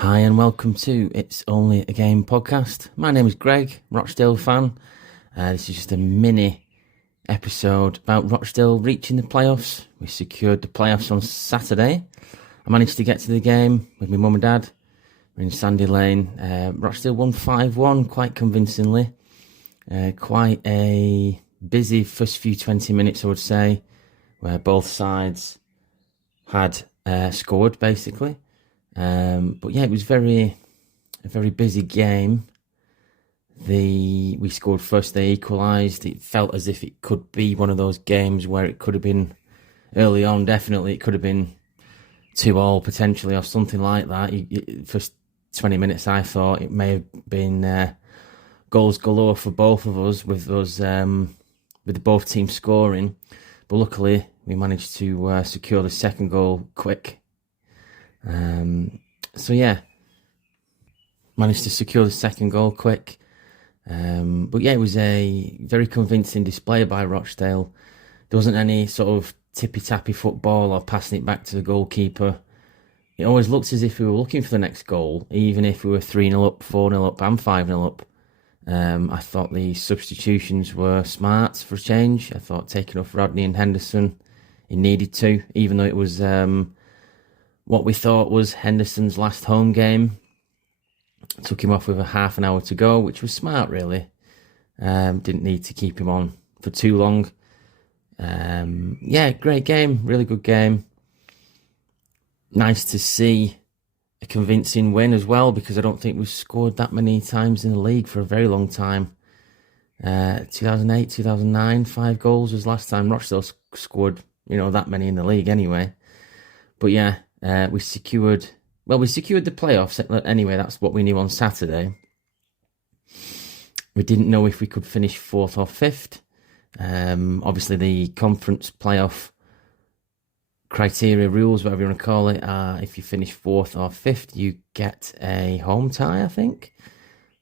Hi and welcome to It's Only a Game podcast. My name is Greg, Rochdale fan. This is just a mini episode about Rochdale reaching the playoffs. We secured the playoffs on Saturday. I managed to get to the game with my mum and dad. We're in Sandy Lane. Rochdale won 5-1 quite convincingly. Quite a busy first few 20 minutes, I would say, where both sides had scored basically. But yeah, it was a very busy game. We scored first, they equalised. It felt as if it could be one of those games where it could have been early on, definitely. It could have been 2-2 potentially or something like that. First 20 minutes, I thought it may have been goals galore for both of us with both teams scoring. But luckily, we managed to secure the second goal quick. So yeah, managed to secure the second goal quick. But yeah, it was a very convincing display by Rochdale. There wasn't any sort of tippy-tappy football or passing it back to the goalkeeper. It always looked as if we were looking for the next goal, even if we were 3-0 up, 4-0 up and 5-0 up. I thought the substitutions were smart for a change. I thought taking off Rodney and Henderson, he needed to, even though it was what we thought was Henderson's last home game. Took him off with a half an hour to go, which was smart, really. Didn't need to keep him on for too long. Yeah, great game, really good game. Nice to see a convincing win as well, because I don't think we've scored that many times in the league for a very long time. 2008, 2009, 5 goals was last time Rochdale scored, that many in the league anyway. But yeah, we secured the playoffs. Anyway, that's what we knew on Saturday. We didn't know if we could finish 4th or 5th. Obviously, the conference playoff criteria rules, whatever you want to call it, are if you finish 4th or 5th, you get a home tie, I think.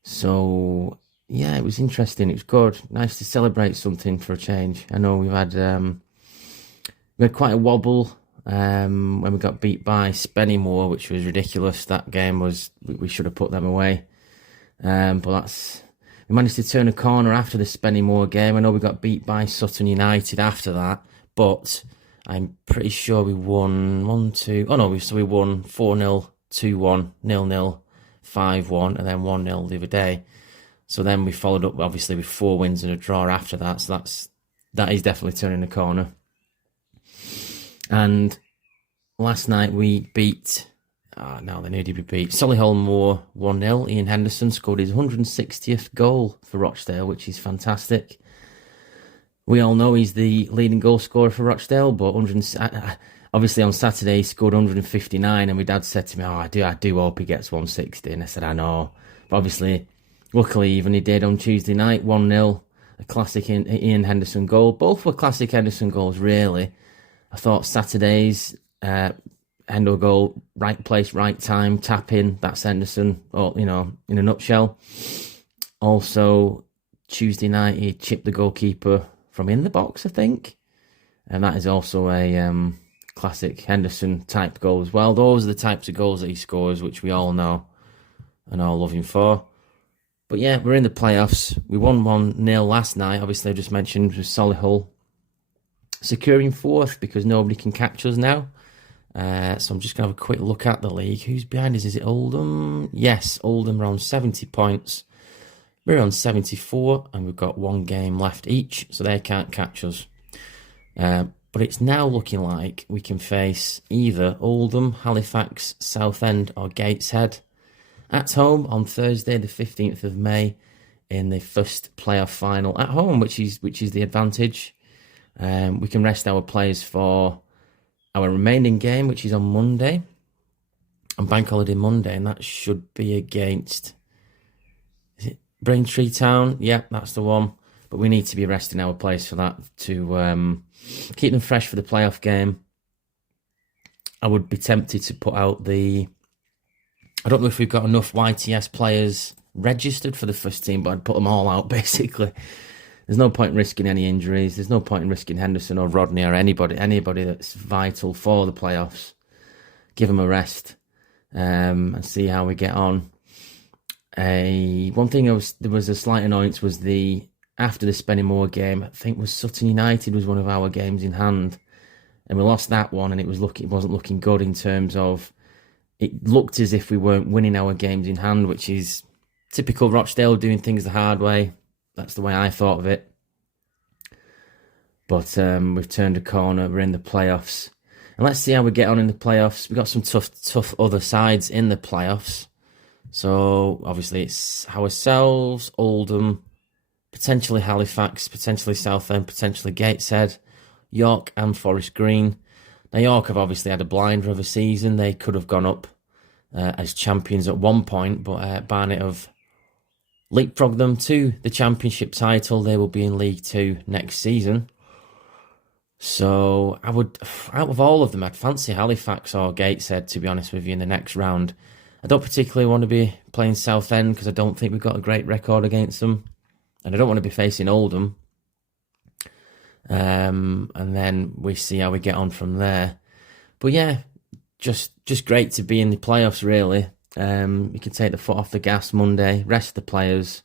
So, yeah, it was interesting. It was good. Nice to celebrate something for a change. I know we had quite a wobble when we got beat by Spennymoor, which was ridiculous. That game we should have put them away. But we managed to turn a corner after the Spennymoor game. I know we got beat by Sutton United after that, but I'm pretty sure we won 1-2. Oh no, we won 4-0, 2-1, 0-0, 5-1, and then 1-0 the other day. So then we followed up obviously with 4 wins and a draw after that. So that is definitely turning the corner. And last night we beat, they needed to be beat, Solihull Moor 1-0. Ian Henderson scored his 160th goal for Rochdale, which is fantastic. We all know he's the leading goal scorer for Rochdale, but obviously on Saturday he scored 159, and my dad said to me, I do hope he gets 160, and I said, I know. But obviously, luckily even he did on Tuesday night, 1-0, a classic Ian Henderson goal. Both were classic Henderson goals, really. I thought Saturday's Hendo goal, right place, right time, tap in, that's Henderson, in a nutshell. Also, Tuesday night, he chipped the goalkeeper from in the box, I think. And that is also a classic Henderson type goal as well. Those are the types of goals that he scores, which we all know and all love him for. But yeah, we're in the playoffs. We won 1-0 last night, obviously I just mentioned, with Solihull. Securing 4th because nobody can catch us now. So I'm just going to have a quick look at the league. Who's behind us? Is it Oldham? Yes, Oldham are on 70 points. We're on 74 and we've got 1 game left each, so they can't catch us. But it's now looking like we can face either Oldham, Halifax, Southend or Gateshead at home on Thursday the 15th of May in the first playoff final at home, which is the advantage. We can rest our players for our remaining game, which is on Monday, on Bank Holiday Monday, and that should be against... Braintree Town, yeah, that's the one. But we need to be resting our players for that to keep them fresh for the playoff game. I would be tempted to put out the... I don't know if we've got enough YTS players registered for the first team, but I'd put them all out, basically. There's no point in risking any injuries. There's no point in risking Henderson or Rodney or anybody that's vital for the playoffs. Give them a rest and see how we get on. One thing there was a slight annoyance was after the Spennymoor game, I think it was Sutton United was one of our games in hand, and we lost that one, and it wasn't looking good in terms of, it looked as if we weren't winning our games in hand, which is typical Rochdale, doing things the hard way. That's the way I thought of it. But we've turned a corner. We're in the playoffs. And let's see how we get on in the playoffs. We've got some tough other sides in the playoffs. So, obviously, it's ourselves, Oldham, potentially Halifax, potentially Southend, potentially Gateshead, York and Forest Green. Now, York have obviously had a blinder of a season. They could have gone up as champions at one point, but Barnet have leapfrogged them to the championship title. They will be in League Two next season. So I would, out of all of them, I'd fancy Halifax or Gateshead, to be honest with you, in the next round. I don't particularly want to be playing Southend because I don't think we've got a great record against them. And I don't want to be facing Oldham. And then we see how we get on from there. But yeah, just great to be in the playoffs, really. You can take the foot off the gas Monday, rest the players.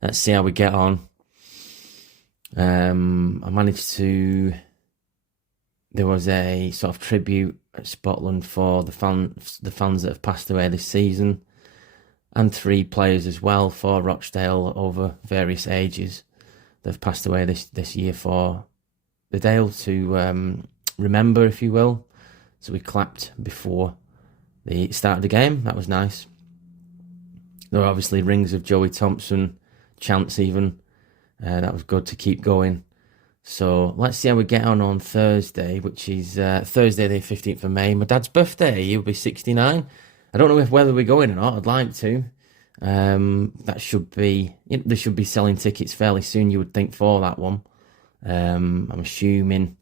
Let's see how we get on. I managed to... There was a sort of tribute at Spotland for the fans that have passed away this season, and 3 players as well for Rochdale over various ages that have passed away this year for the Dale to remember, if you will. So we clapped before the start of the game. That was nice. There were obviously rings of Joey Thompson, chants even. That was good to keep going. So let's see how we get on Thursday, which is Thursday the 15th of May. My dad's birthday. He'll be 69. I don't know whether we're going or not. I'd like to. That should be... They should be selling tickets fairly soon, you would think, for that one. I'm assuming...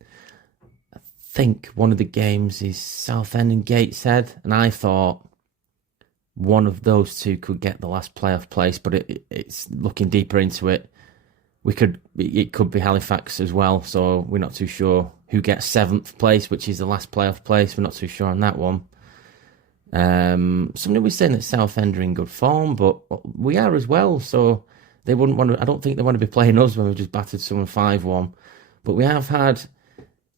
I think one of the games is Southend and Gateshead, and I thought one of those two could get the last playoff place, but it's looking deeper into it. It could be Halifax as well, so we're not too sure who gets 7th place, which is the last playoff place. We're not too sure on that one. Somebody was saying that Southend are in good form, but we are as well, so they wouldn't want to... I don't think they want to be playing us when we've just battered someone 5-1. But we have had...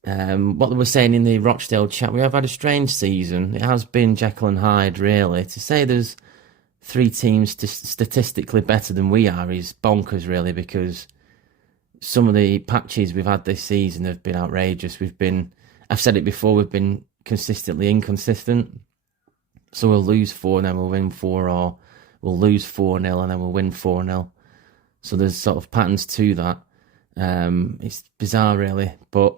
what they were saying in the Rochdale chat, we have had a strange season. It has been Jekyll and Hyde, really. To say there's 3 teams statistically better than we are is bonkers, really, because some of the patches we've had this season have been outrageous. I've said it before, we've been consistently inconsistent. So we'll lose 4 and then we'll win 4, or we'll lose 4-0 and then we'll win 4-0. So there's sort of patterns to that. It's bizarre, really. But,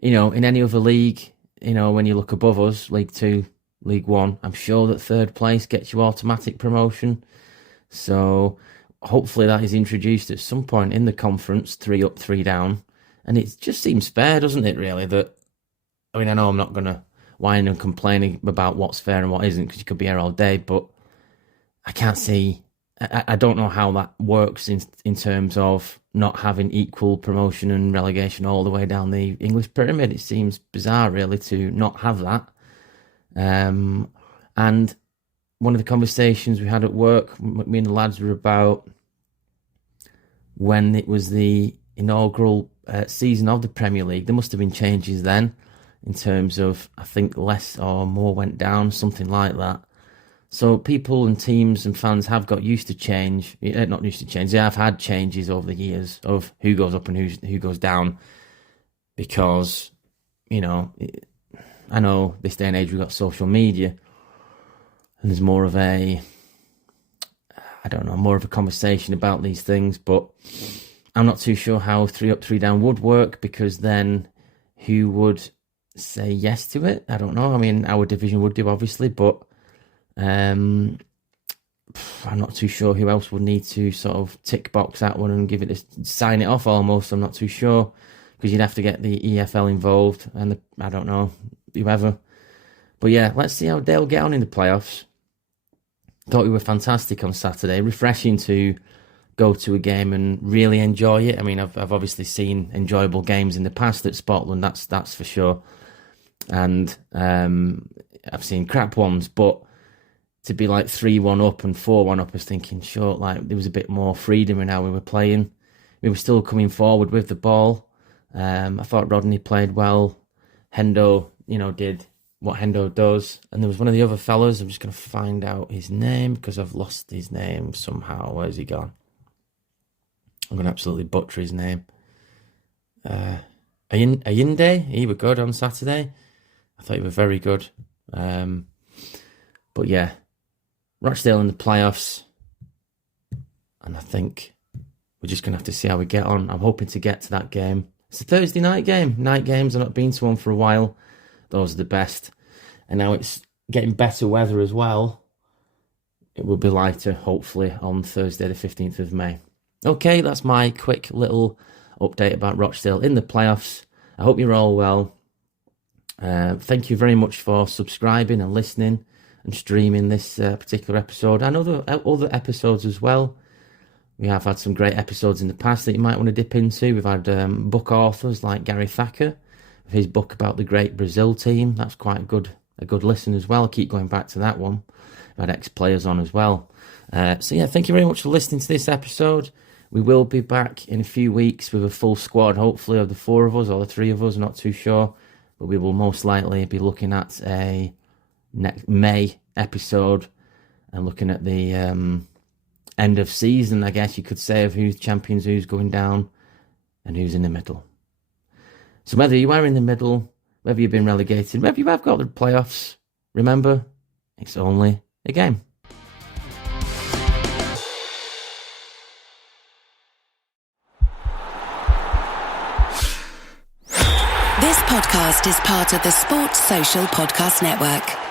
in any other league, when you look above us, League 2, League 1, I'm sure that 3rd place gets you automatic promotion. So hopefully that is introduced at some point in the conference, 3 up, 3 down. And it just seems fair, doesn't it, really? I know I'm not going to whine and complaining about what's fair and what isn't, because you could be here all day, but I can't see... I don't know how that works in terms of not having equal promotion and relegation all the way down the English pyramid. It seems bizarre, really, to not have that. And one of the conversations we had at work, me and the lads, were about when it was the inaugural season of the Premier League. There must have been changes then in terms of, I think, less or more went down, something like that. So people and teams and fans have got used to change. Not used to change. They have had changes over the years of who goes up and who goes down. Because, I know this day and age we've got social media. And there's more of more of a conversation about these things. But I'm not too sure how 3 up, 3 down would work. Because then who would say yes to it? I don't know. I mean, our division would do, obviously. But... I'm not too sure who else would need to sort of tick box that one and sign it off almost. I'm not too sure, because you'd have to get the EFL involved and I don't know, whoever. But yeah, let's see how they'll get on in the playoffs. Thought we were fantastic on Saturday. Refreshing to go to a game and really enjoy it. I mean, I've obviously seen enjoyable games in the past at Scotland, that's for sure. And I've seen crap ones, but to be like 3-1 up and 4-1 up, I was thinking, sure, like there was a bit more freedom in how we were playing. We were still coming forward with the ball. I thought Rodney played well. Hendo, did what Hendo does. And there was one of the other fellas, I'm just going to find out his name because I've lost his name somehow. Where's he gone? I'm going to absolutely butcher his name. Ayinde, he was good on Saturday. I thought he was very good. But yeah, Rochdale in the playoffs. And I think we're just going to have to see how we get on. I'm hoping to get to that game. It's a Thursday night game. Night games, I've not been to one for a while. Those are the best. And now it's getting better weather as well. It will be lighter, hopefully, on Thursday the 15th of May. Okay, that's my quick little update about Rochdale in the playoffs. I hope you're all well. Thank you very much for subscribing and listening and streaming this particular episode and other episodes as well. We have had some great episodes in the past that you might want to dip into. We've had book authors like Gary Thacker, his book about the great Brazil team. That's quite a good listen as well. I'll keep going back to that one. We've had ex-players on as well. So yeah, thank you very much for listening to this episode. We will be back in a few weeks with a full squad, hopefully, of the 4 of us or the 3 of us, I'm not too sure. But we will most likely be looking at a next May episode and looking at the end of season, I guess you could say, of who's champions, who's going down, and who's in the middle. So whether you are in the middle, whether you've been relegated, whether you have got the playoffs, remember, it's only a game. This podcast is part of the Sports Social Podcast Network.